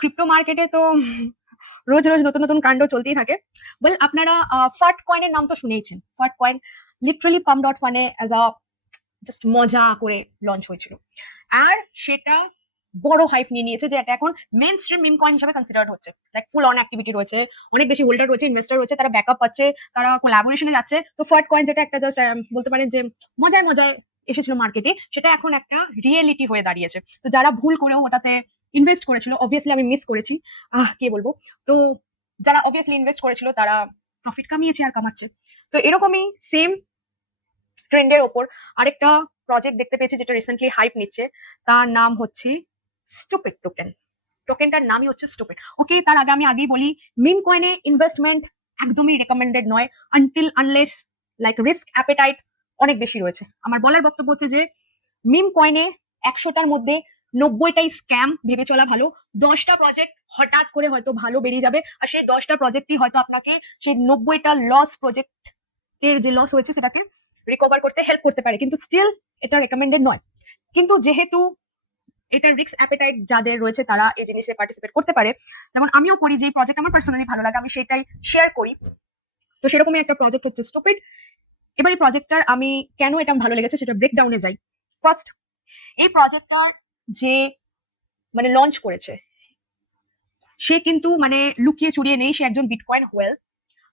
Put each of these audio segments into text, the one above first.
Crypto মার্কেটে তো রোজ রোজ নতুন নতুন কাণ্ড চলতেই থাকে। ওয়েল আপনারা ফাট কয়েনের নাম তো শুনেইছেন। Fart coin literally pump dot ফানে as a just মজা করে লঞ্চ হয়েছিল। আর সেটা বড় হাইপ নিয়ে নিয়েছে যে এটা এখন মেন স্ট্রিম মিম কয়েন হিসেবে কনসিডার্ড হচ্ছে। লাইক ফুল অন অ্যাক্টিভিটি রয়েছে, অনেক বেশি হোল্ডার রয়েছে ইনভেস্টার রয়েছে, তারা ব্যাকআপ পাচ্ছে, তারা কোলাবোরেশনে যাচ্ছে। তো ফাট কয়েন যেটা একটা জাস্ট বলতে পারেন যে মজায় মজায় এসেছিল মার্কেটে সেটা এখন একটা রিয়েলিটি হয়ে দাঁড়িয়েছে। তো যারা ভুল করেও ওটাতে ইনভেস্ট করেছিল অবভিয়াসলি আমি মিস করেছি। আহ, কে বলব? তো যারা অবভিয়াসলি ইনভেস্ট করেছিল, তারা প্রফিট কামিয়েছে আর কামাচ্ছে। তো এরকমই সেম ট্রেন্ডের ওপর আরেকটা প্রজেক্ট দেখতে পেয়েছি, যেটা রিসেন্টলি হাইপ নিচ্ছে। তার নাম হচ্ছে স্টুপিড টোকেন টোকেনটার নামই হচ্ছে স্টুপিড ওকে তার আগে আমি আগেই বলি মিম কয়েনে ইনভেস্টমেন্ট একদমই রেকমেন্ডেড নয় until unless like risk appetite অনেক বেশি রয়েছে। আমার বলার বক্তব্য হচ্ছে যে মিম কয়েনে একশোটার মধ্যে নব্বইটাই স্ক্যাম ভেবে চলা ভালো। দশটা প্রজেক্ট হঠাৎ করে হয়তো ভালো বেরিয়ে যাবে আর সেই দশটা প্রজেক্টই হয়তো আপনাকে সেই নব্বইটা লস প্রজেক্ট এর যে লস হয়েছে সেটাকে রিকভার করতে হেল্প করতে পারে। কিন্তু স্টিল এটা রেকমেন্ডেড নয়। কিন্তু যেহেতু এটা রিক্স অ্যাপেটাইট যাদের রয়েছে তারা এই জিনিসে পার্টিসিপেট করতে পারে, যেমন আমিও করি যে প্রজেক্ট আমার পার্সোনালি ভালো লাগে আমি সেটাই শেয়ার করি। তো সেরকমই একটা প্রজেক্ট হচ্ছে স্টুপিড এবার এই প্রজেক্টটার আমি কেন এটা ভালো লেগেছে সেটা ব্রেকডাউনে যাই। ফার্স্ট এই প্রজেক্টটার যে মানে লঞ্চ করেছে। সে কিন্তু মানে লুকিয়ে চুরিয়ে নেই, সে একজন বিটকয়েন হোয়েল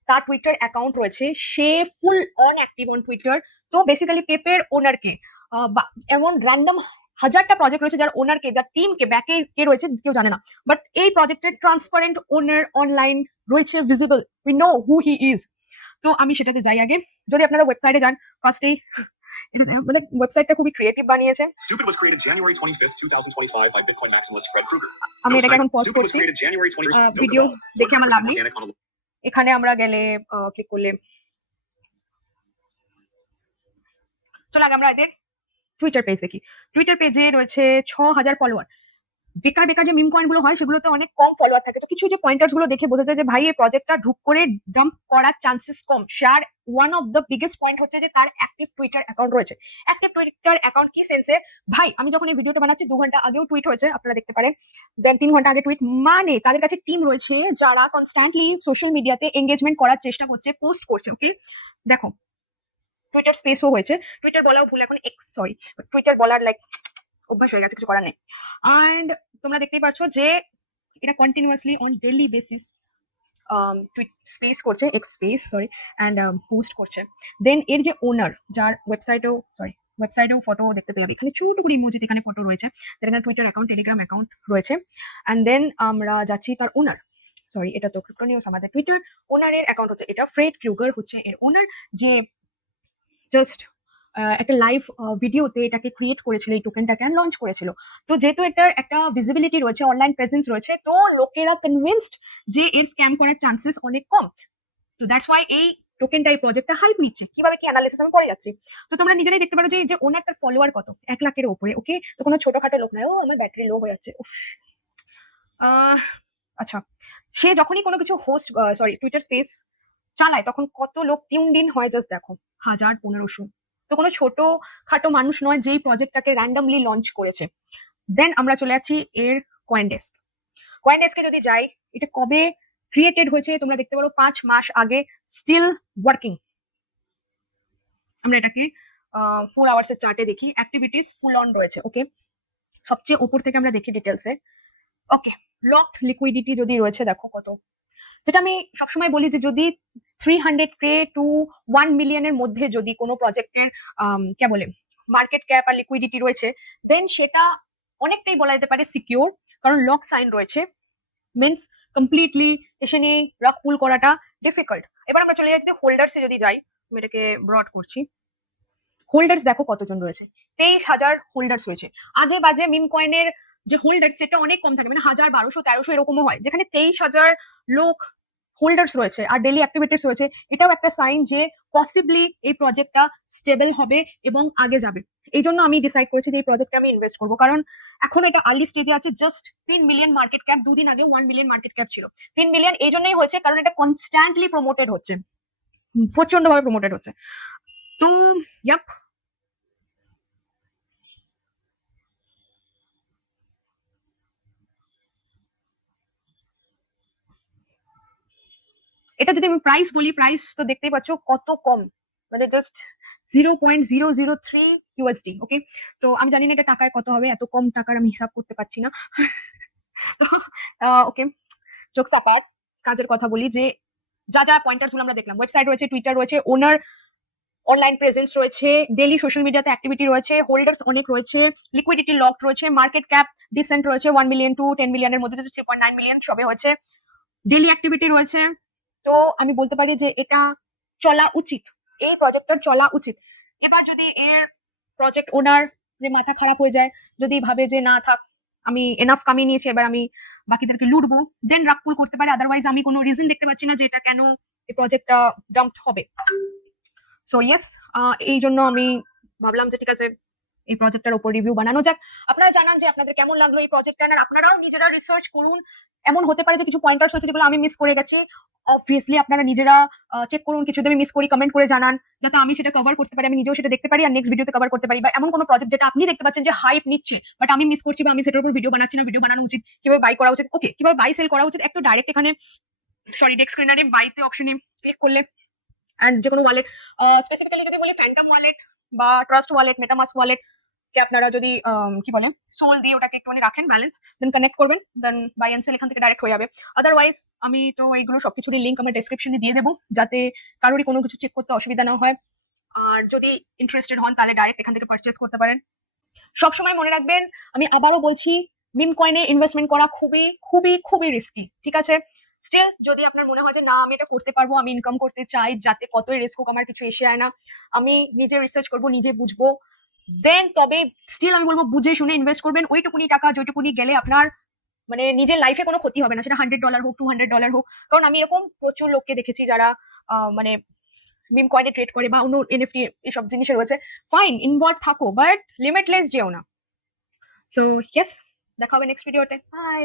তার টুইটার অ্যাকাউন্ট রয়েছে। সে full on active on Twitter তো বেসিক্যালি পেপের ওনারকে এমন র্যান্ডম হাজারটা প্রজেক্ট রয়েছে যার ওনারকে যার টিমকে ব্যাকে কে রয়েছে, কেউ জানে না। বাট এই প্রজেক্টের ট্রান্সপারেন্ট ওনার অনলাইন রয়েছে visible we know who he is তো আমি সেটাতে যাই আগে। যদি আপনারা ওয়েবসাইটে যান ফার্স্টেই মানে ওয়েবসাইটটা খুবই ক্রিয়েটিভ বানিয়েছে। আমি এটাকে ভিডিও দেখে আমার লাভ এখানে আমরা গেলে ক্লিক করলে চলো আগে আমরা এদের টুইটার পেজ দেখি। টুইটার পেজে রয়েছে ছ হাজার ফলোয়ার বেকার বেকার যে মিম কয়েনগুলো হয়, সেগুলোতে অনেক কম ফলোয়ার থাকে। তো কিছু যে পয়েন্টার্সগুলো দেখে বোঝা যায় যে, ভাই, এই প্রজেক্টটা ঢুক করে ডাম্প করার chances com. Share one of the biggest point হচ্ছে যে, তার অ্যাক্টিভ টুইটার অ্যাকাউন্ট রয়েছে। অ্যাক্টিভ টুইটার অ্যাকাউন্ট কি সেন্সে ভাই, আমি যখন এই ভিডিওটা বানাচ্ছি, দু ঘণ্টা আগেও টুইট হয়েছে, আপনারা দেখতে পারেন। দেন তিন ঘণ্টা আগে টুইট মানে তাদের কাছে টিম রয়েছে যারা কনস্ট্যান্টলি সোশ্যাল মিডিয়াতে এঙ্গেজমেন্ট করার চেষ্টা করছে পোস্ট করছে ওকে দেখো টুইটার স্পেসও হয়েছে। টুইটার বলাও ভুল এখন এক্স সরি টুইটার বলার লাইক অভ্যাস হয়ে গেছে, কিছু করার নেই। অ্যান্ড তোমরা দেখতেই পাচ্ছ যে এটা continuously on daily basis tweet space করছে X space sorry and post করছে। দেন এর যে ওনার যার ওয়েবসাইটেও সরি ওয়েবসাইটেও ফটো দেখতে পেয়ে যাবে। এখানে ছোট করে ইমোজিতে এখানে ফটো রয়েছে। এখানে টুইটার অ্যাকাউন্ট টেলিগ্রাম অ্যাকাউন্ট রয়েছে। অ্যান্ড দেন আমরা যাচ্ছি তার ওনার সরি এটা তো ক্রিপ্টো নিউজ আমাদের। টুইটার ওনারের অ্যাকাউন্ট হচ্ছে এটা। ফ্রেড ক্রুগার হচ্ছে এর ওনার যে জাস্ট একটা লাইভ ভিডিওতে এটাকে ক্রিয়েট করেছিল, এই টোকেনটাকে লঞ্চ করেছিল। তো যেহেতু এটার একটা ভিজিবিলিটি রয়েছে অনলাইন প্রেজেন্স রয়েছে, তো লোকেরা কনভিন্সড যে এর স্ক্যাম করার চান্সেস অনেক কম। তো দ্যাটস ওয়াই এই টোকেনটা এই প্রজেক্টটা হাইপ নিচ্ছে। কীভাবে কি অ্যানালিসিস আমি পরে যাচ্ছি? তো তোমরা নিজেরাই দেখতে পারো যে যে ওনার তার ফলোয়ার কত? এক লাখের উপরে ওকে তো কোনো ছোটখাটো লোক নয়, ও, আমার ব্যাটারি লো হয়ে যাচ্ছে। আচ্ছা। সে যখনই কোনো কিছু হোস্ট সরি টুইটার স্পেস চালায়, তখন কত লোক টিউন ইন হয় জাস্ট দেখো। হাজার, পনেরোশো। তো কোনো ছোট খাটো মানুষ নয় যেই প্রজেক্টটাকে র্যান্ডামলি লঞ্চ করেছে। দেন আমরা চলে যাচ্ছি এর কয়েন ডেস্ক কয়েন ডেস্কে যদি যাই, এটা কবে ক্রিয়েটেড হয়েছে তোমরা দেখতে পারো, পাঁচ মাস আগে স্টিল ওয়ার্কিং আমরা এটাকে ফোর আওয়ার্সের চার্টে দেখি। অ্যাক্টিভিটিস ফুল অন রয়েছে ওকে সবচেয়ে উপর থেকে আমরা দেখি ডিটেলসে ওকে লকড লিকুইডিটি যদি রয়েছে, দেখো কত যেটা আমি সবসময় বলি যে যদি three hundred K to one মিলিয়নের মধ্যে যদি কোনো প্রজেক্টের কে বলে মার্কেট ক্যাপ আর লিকুইডিটি রয়েছে দেন সেটা অনেকটাই বলা যেতে পারে সিকিউর কারণ লক সাইন রয়েছে। মিনস কমপ্লিটলি এসে নিয়ে লক পুল করাটা ডিফিকাল্ট এবার আমরা চলে যাচ্ছি হোল্ডার্সে যদি যাই, আমি এটাকে ব্রড করছি। হোল্ডার্স দেখো কতজন রয়েছে, তেইশ হাজার হোল্ডার্স রয়েছে। আজে বাজে মিম কয়েনের যে হোল্ডার সেটা অনেক কম থাকে মানে হাজার, বারোশো, তেরোশো এরকমও হয়। যেখানে তেইশ হাজার লোক হোল্ডার্স রয়েছে আর ডেলি অ্যাক্টিভিটিস রয়েছে, এটাও একটা সাইন যে পসিবলি এই প্রজেক্টটা স্টেবল হবে এবং আগে যাবে। এই জন্য আমি ডিসাইড করেছি যে এই প্রজেক্টে আমি ইনভেস্ট করব। কারণ এখন এটা আর্লি স্টেজে আছে জাস্ট তিন মিলিয়ন মার্কেট ক্যাপ দুদিন আগে ওয়ান মিলিয়ন মার্কেট ক্যাপ ছিল। তিন মিলিয়ন এই জন্যই হয়েছে কারণ এটা কনস্ট্যান্টলি প্রমোটেড হচ্ছে। প্রচণ্ড ভাবে প্রমোটেড হচ্ছে। তো ইয়াপ এটা যদি আমি প্রাইস বলি প্রাইস তো দেখতেই পাচ্ছ কত কম। মানে just zero point zero zero three USD okay তো আমি জানি না এটা টাকায় কত হবে, এত কম টাকার আমি হিসাব করতে পারছি না। তো ওকে চোখ অ্যাপার্ট কাজের কথা বলি যে যা যা পয়েন্টার্স আমরা দেখলাম ওয়েবসাইট রয়েছে টুইটার রয়েছে ওনার অনলাইন প্রেজেন্স রয়েছে ডেলি সোশ্যাল মিডিয়াতে অ্যাক্টিভিটি রয়েছে হোল্ডার্স অনেক রয়েছে লিকুইডিটি লক রয়েছে মার্কেট ক্যাপ ডিসেন্ট রয়েছে ওয়ান মিলিয়ন টু টেন মিলিয়নের মধ্যে থ্রি পয়েন্ট নাইন মিলিয়ন সবে হয়েছে। ডেলি অ্যাক্টিভিটি রয়েছে তো আমি বলতে পারি যে এটা চলা উচিত। এই প্রজেক্টটার চলা উচিত। এবার যদি এর প্রজেক্ট ওনার যে মাথা খারাপ হয়ে যায়, যদি ভাবে যে না থাক, আমি এনাফ কামিয়ে নিয়েছি, এবার আমি বাকিদেরকে লুটবো দেন রাগপুল করতে পারে। আদারওয়াইজ আমি কোনো রিজন দেখতে পাচ্ছি না যে এটা কেন এই প্রজেক্টটা ডাম্প হবে। সো ইয়েস এই জন্য আমি ভাবলাম যে ঠিক আছে এই প্রজেক্টটার উপর রিভিউ বানানো যাক। আপনারা জানান যে আপনাদের কেমন লাগল এই প্রজেক্টটা আর আপনারাও নিজেরা রিসার্চ করুন। এমন হতে পারে যে কিছু পয়েন্টার্স আছে যেগুলো আমি মিস করে গেছি। অবভিয়াসলি আপনারা নিজেরা চেক করুন, কিছু আমি মিস করি কমেন্ট করে জানান, যাতে আমি সেটা কভার করতে পারি, আমি নিজেও সেটা দেখতে পারি, আর নেক্সট ভিডিওতে কভার করতে পারি। বা এমন কোনো প্রজেক্ট যেটা আপনি দেখতে পাচ্ছেন যে হাইপ নিচ্ছে বাট আমি মিস করছি বা আমি সেটার উপর ভিডিও বানাচ্ছি না ভিডিও বানানো উচিত। কীভাবে বাই করা উচিত? ওকে কীভাবে বাই সেল করা উচিত? একটু ডাইরেক্ট এখানে সরি ডেস্ক স্ক্রিনারে বাইতে অপশনে ক্লিক করলে অ্যান্ড যে কোনো ওয়ালেট স্পেসিফিক্যালি যদি বলি ফ্যান্টাম ওয়ালেট বা ট্রাস্ট ওয়ালেট মেটামাস ওয়ালেট আপনারা যদি কি বলে সোল দিয়ে ওটাকে একটুখানি রাখেন ব্যালেন্স দেন কানেক্ট করবেন দেন বাই অ্যান্ড সেল এখান থেকে ডাইরেক্ট হয়ে যাবে। আদারওয়াইজ আমি তো এইগুলো সবকিছুরই লিঙ্ক আমার ডেসক্রিপশনে দিয়ে দেবো, যাতে কারোরই কোনো কিছু চেক করতে অসুবিধা না হয়। আর যদি ইন্টারেস্টেড হন, তাহলে ডাইরেক্ট এখান থেকে পারচেস করতে পারেন। সবসময় মনে রাখবেন, আমি আবারও বলছি মিম কয়েনে ইনভেস্টমেন্ট করা খুবই খুবই খুবই রিস্কি ঠিক আছে? স্টিল যদি আপনার মনে হয় যে, না, আমি এটা করতে পারব, আমি ইনকাম করতে চাই, যাতে কতই রিস্ক হোক, আমার কিছু এসে আয় না। আমি নিজে রিসার্চ করব, নিজে বুঝব দেন তবে স্টিল আমি বলব বুঝে শুনে ইনভেস্ট করবেন। ওইটুকুনি টাকা যেটুকুনি গেলে আপনার মানে নিজের লাইফে কোনো ক্ষতি হবে না। সেটা হান্ড্রেড ডলার হোক টু হান্ড্রেড ডলার হোক। কারণ আমি এরকম প্রচুর লোককে দেখেছি যারা মানে মিম কয়েনে ট্রেড করে বা অন্য এনএফটি এসব জিনিসে রয়েছে। ফাইন ইনভলভ থাকো বাট লিমিটলেস যেও না। সো ইয়েস দেখা হবে নেক্সট ভিডিওতে বাই